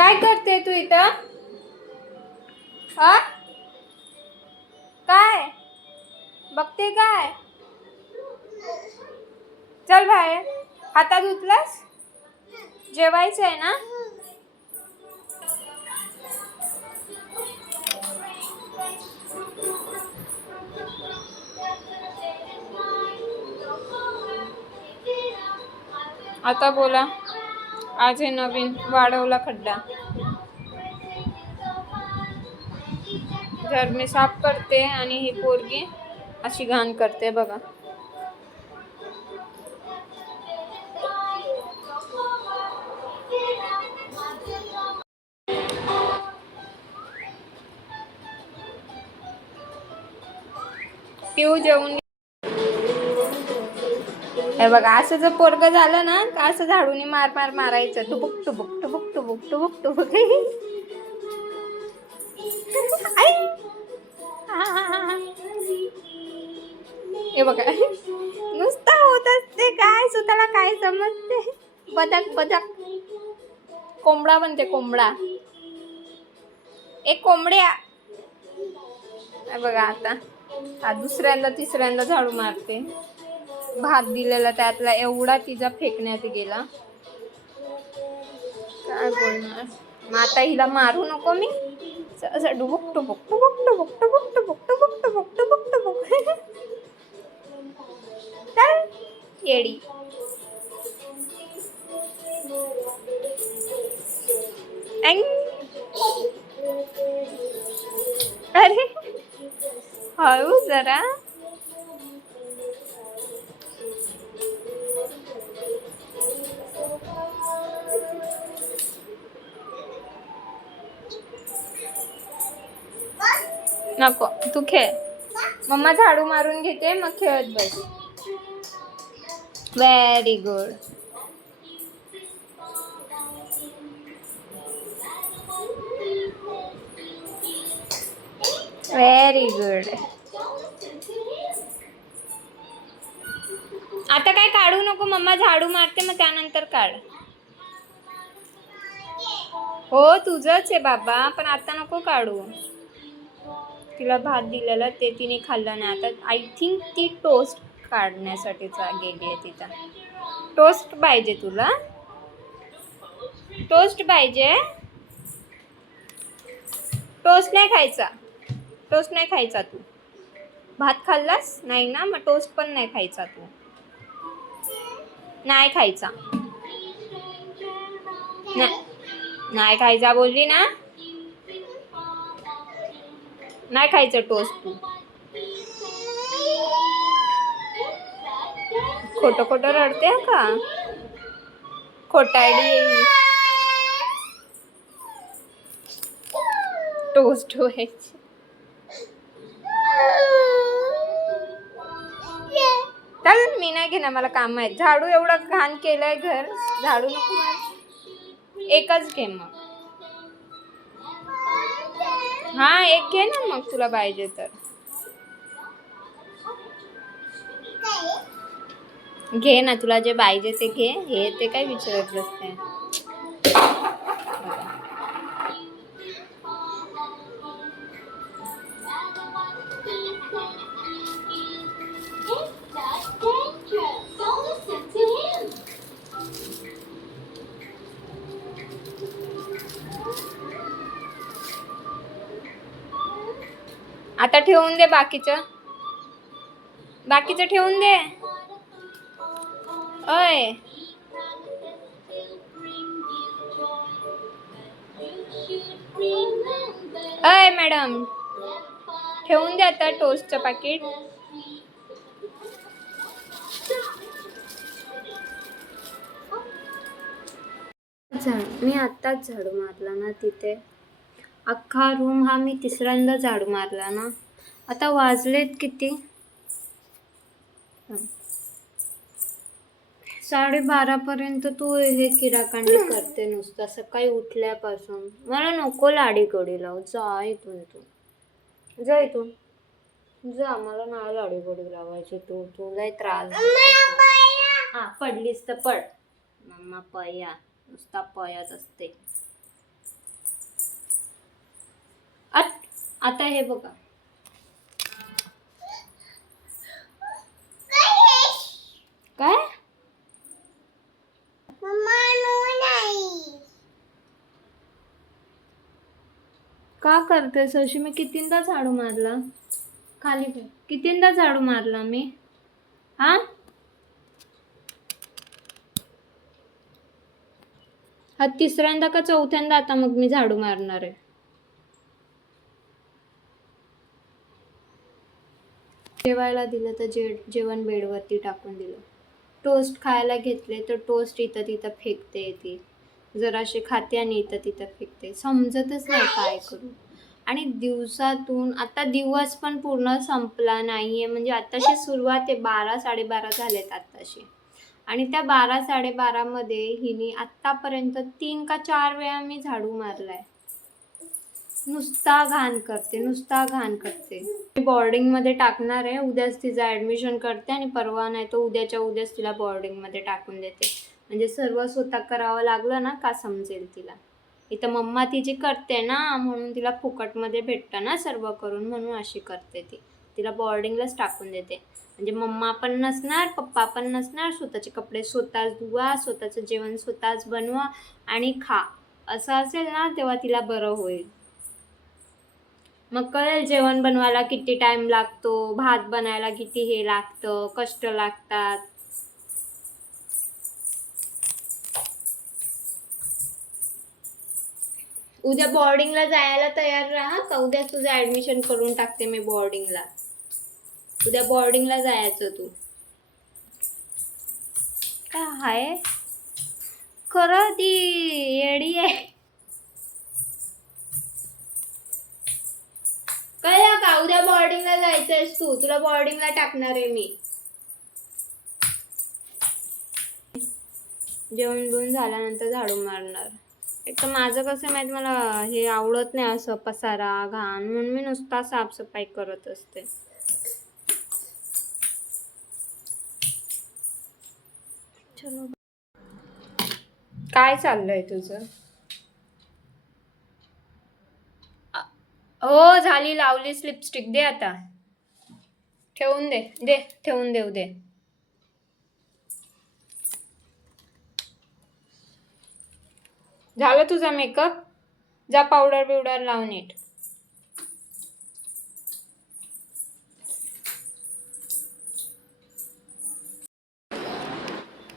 काय करते तू इथं? हा काय बघते काय? चल बाहेर. हातात धुतलास? जेवायचं आहे ना? आता बोला. आज हे नवीन वाढवला खड्डा. घर मी साफ करते आणि ही पोरगी अशी घाण करते बघा. पिऊ जेवून हे बघा, असं जर पोरग झालं ना का असं झाडूनी मार मार मारायचं. टुबुक टुबुक टुबुक टुबुक टुबुक टुबुक. हे बघा, नुसतं होत असते. काय स्वतःला काय समजते. बदक बदक कोंबडा बनते कोंबडा. एक कोंबड्या. बघा आता दुसऱ्यांदा तिसऱ्यांदा झाडू मारते. भात दिलेला त्यातला एवढा तिचा फेकण्यात गेला. काय बोलणार. मग आता हिला मारू नको मी. असं डुबुक टुबुक टुबुक टुबुक टुबुक टुबुक टुबुक टुबुक टुबुक टुबुक. चल येडी. अरे हळू जरा. नको तू खेळ. मम्मा झाडू मारून घेते मग खेळत बस. Very good. Very good. आता काय काढू नको. मम्मा झाडू मारते मग त्यानंतर काढ. हो तुझंच आहे बाबा, पण आता नको काढू. तिला भात दिलेला ते तिने खाल्लं नाही. आता आय थिंक ती टोस्ट काढण्यासाठीच गेली आहे तिथं. टोस्ट पाहिजे तुला? टोस्ट पाहिजे? टोस्ट नाही खायचा. टोस्ट नाही खायचा तू. भात खाल्लास नाही ना, मग टोस्ट पण नाही खायचा तू. नाही खायचा. नाही खायचा बोलली ना. नाही खायचं टोस्ट तू. खोटं खोटं रडते का? खोटाडी. टोस्ट व्हायची. चल मी नाही घेणार, मला काम आहे. झाडू एवढं घाण केलंय घर. झाडू नको मार. एकच घे मग. हा एक घे ना मग तुला पाहिजे तर. घे ना तुला जे पाहिजे ते घे. हे ते काय विचारत बसते. आता ठेवून दे बाकीचं. बाकीचं ठेवून दे. ओय अय मॅडम ठेवून दे आता टोस्टचं पाकिट. मी आत्ताच झाडू मारला ना तिथे. अख्खा रूम हा मी तिसऱ्यांदा झाडू मारला ना. आता वाजलेत किती? 12:30 तू हे किराकांडी करते नुसतं सकाळी उठल्यापासून. मला नको लाडीगोडी लावू. जा इथून तू. जा इथून जा. मला नाही लाडीगोडी लावायची. तुला त्रास. हा पडलीस तर पड. मम्मा पया नुसता पयाच असते. आता हे बघा, काय का करतेस अशी? मी कितींदा झाडू मारला खाली, कितींदा झाडू मारला मी? हा हा तिसऱ्यांदा का चौथ्यांदा आता मग मी झाडू मारणार आहे. जेवायला दिलं तर जेवण बेडवरती टाकून दिलं. टोस्ट खायला घेतले तर टोस्ट इथं तिथं फेकते ती, जराशी खाते आणि इथं तिथं फेकते. समजतच नाही काय करू. आणि दिवसातून आता दिवस पण पूर्ण संपला नाहीये, म्हणजे आताशी सुरुवात आहे. 12-12:30 झालेत आत्ताशी. आणि त्या 12-12:30 हिने आत्तापर्यंत 3 का 4 वेळा मी झाडू मारलाय. नुसता घाण करते, नुसता घाण करते. मी बोर्डिंगमध्ये टाकणार आहे. उद्याच तिचं ॲडमिशन करते आणि परवा नाही तर उद्याच्या उद्याच तिला बोर्डिंगमध्ये टाकून देते. म्हणजे सर्व स्वतः करावं लागलं ना का समजेल तिला. इथं मम्मा तिची करते ना, म्हणून तिला फुकटमध्ये भेटतं ना सर्व करून, म्हणून अशी करते ती. तिला बोर्डिंगलाच टाकून देते. म्हणजे मम्मा पण नसणार, पप्पा पण नसणार. स्वतःचे कपडे स्वतःच धुवा, स्वतःचं जेवण स्वतःच बनवा आणि खा. असं असेल ना तेव्हा तिला बरं होईल. मग कळेल जेवण बनवायला किती टाइम लागतो, भात बनायला किती हे लागतं, कष्ट लागतात. उद्या बोर्डिंगला जायला तयार राहा का? उद्या तुझं ऍडमिशन करून टाकते मी बोर्डिंगला. उद्या बोर्डिंगला जायचं तू. काय खरं ती येडी आहे. कळलं का? उद्या बोर्डिंगला जायचंयस तू. तुला बोर्डिंगला टाकणार आहे मी. जेवण बिवून झाल्यानंतर झाडू मारणार. एक तर माझं कसं माहिती, मला हे आवडत नाही असं पसारा घाण, म्हणून मी नुसता साफसफाई करत असते. चलो, काय चाललंय तुझं? हो झाली, लावलीस लिपस्टिक. दे आता, ठेवून दे, ठेवून देऊ दे. झालं तुझा मेकअप? जा पावडर बिवडर लाव नीट.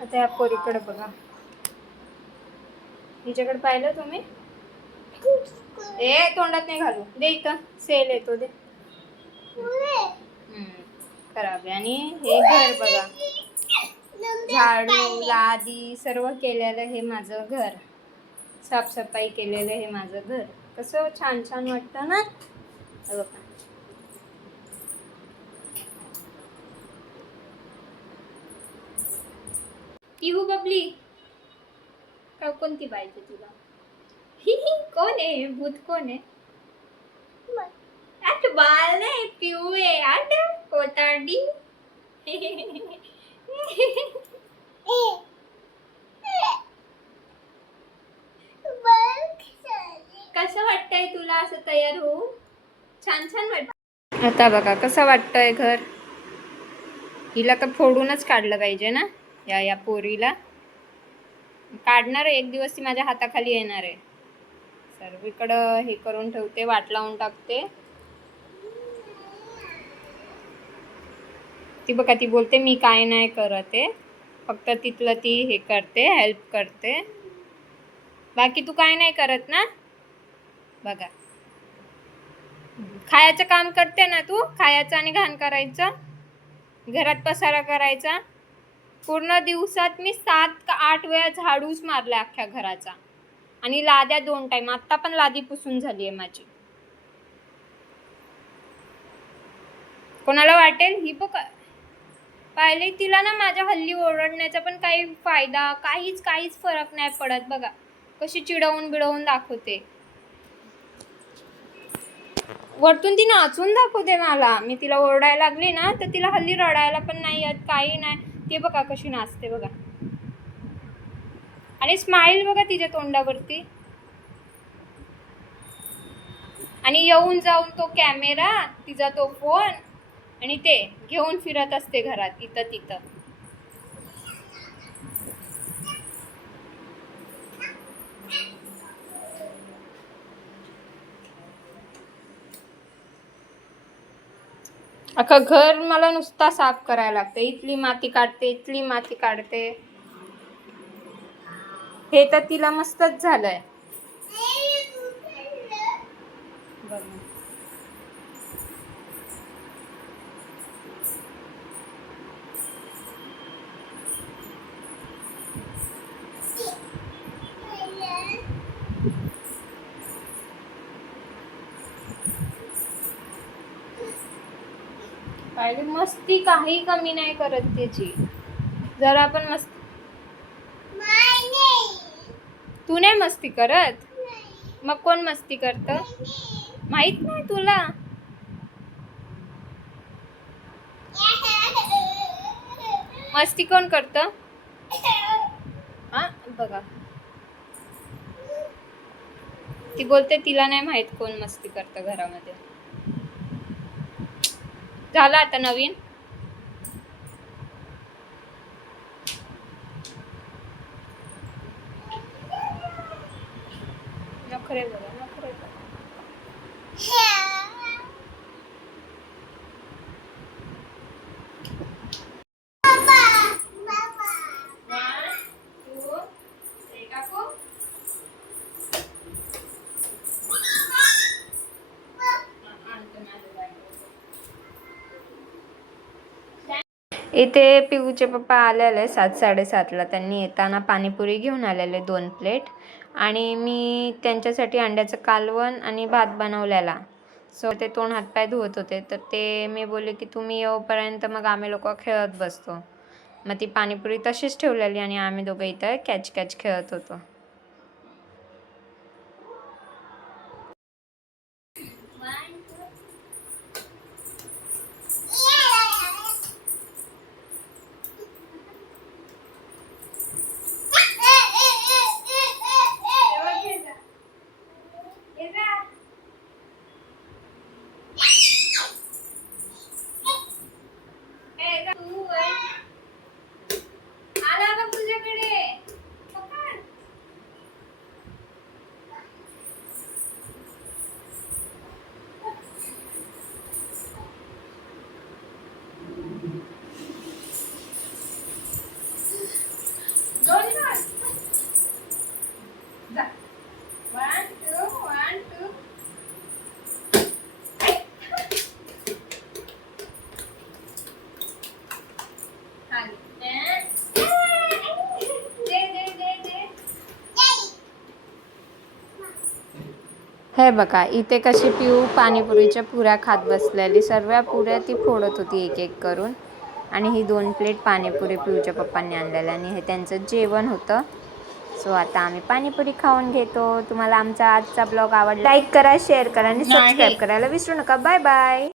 आता या पोरीकडे बघा. हिच्याकडे पाहिलं तुम्ही? तोंडात नाही घालू दे. इथं सेल येतो दे. खराब आहे. आणि हे घर बघा, झाडू लादी सर्व केलेलं हे माझं घर. साफसफाई केलेलं हे माझं घर. कसं छान छान वाटतं ना. बघा, पिहू बबली का कोणती पाहिजे तुला? कोण आहे भूत? कोण आहे? आठ बाल नाही, पिहू आहे. आठ कोतांडी. कसं वाटतंय तुला असं तयार होऊन? छान छान वाटत. आता बघा कसं वाटतंय घर. हिला तर फोडूनच काढलं पाहिजे ना, या पोरीला. काढणार एक दिवस ती माझ्या हाताखाली येणार आहे. सर्वीकडं हे करून ठेवते, वाट लावून टाकते. ती बघा, ती बोलते मी काय नाही करत आहे, फक्त तिथलं ती हे करते, हेल्प करते. बाकी तू काय नाही करत ना. बघा, खायचं काम करते ना तू. खायचं आणि घाण करायचं, घरात पसारा करायचा. पूर्ण दिवसात मी 7 का 8 वेळा झाडूच मारला अख्ख्या घराचा. आणि लाद्या 2 टाइम. आत्ता पण लादी पुसून झाली आहे माझी. कोणाला वाटेल ही बघ पाहिले तिला ना, माझ्या हल्ली ओरडण्याचा पण काही फायदा, काहीच फरक नाही पडत. बघा कशी चिडवून बिडवून दाखवते. वरतून ती नाचून दाखवते मला. मी तिला ओरडायला लागली ना तर तिला हल्ली रडायला पण नाही येत, काही नाही. ते बघा कशी नाचते बघा. आणि स्माइल बघा तिच्या तोंडावरती. आणि येऊन जाऊन तो कॅमेरा, तिचा तो फोन, आणि ते घेऊन फिरत असते घरात इथं तिथं. अख्खं घर मला नुसता साफ करायला लागतं. इथली माती काढते, इथली माती काढते. हे तर तिला मस्तच झालंय. पाहिजे मस्ती काही कमी नाही करत त्याची. जर आपण मस्ती, तू नाही मस्ती करत, मग कोण मस्ती करत माहित नाही तुला? मस्ती कोण करत? हा बघा, ती बोलते तिला नाही माहित कोण मस्ती करत घरामध्ये. झालं आता नवीन. नखरे बघा, नखरे बघा. इथे पिऊचे पप्पा आलेले 7-7:30ला. त्यांनी येताना पाणीपुरी घेऊन आलेले 2 प्लेट, आणि मी त्यांच्यासाठी अंड्याचं कालवण आणि भात बनवलेला. सो ते तोंड हातपाय धुवत होते, तर ते मी बोलले की तुम्ही येऊपर्यंत मग आम्ही लोक खेळत बसतो. मग ती पाणीपुरी तशीच ठेवलेली आणि आम्ही दोघं इथं कॅच खेळत होतो. हे बघा, इथे कशी पिऊ पाणीपुरीच्या पुऱ्या खात बसलेली. सर्व पुऱ्या ती फोडत होती एक एक करून. आणि ही 2 प्लेट पाणीपुरी पिऊच्या पप्पांनी आणलेल्या, आणि हे त्यांचं जेवण होतं. सो आता आम्ही पाणीपुरी खाऊन घेतो. तुम्हाला आमचा आजचा ब्लॉग आवडला, लाईक करा, शेअर करा आणि सबस्क्राईब करायला विसरू नका. Bye bye.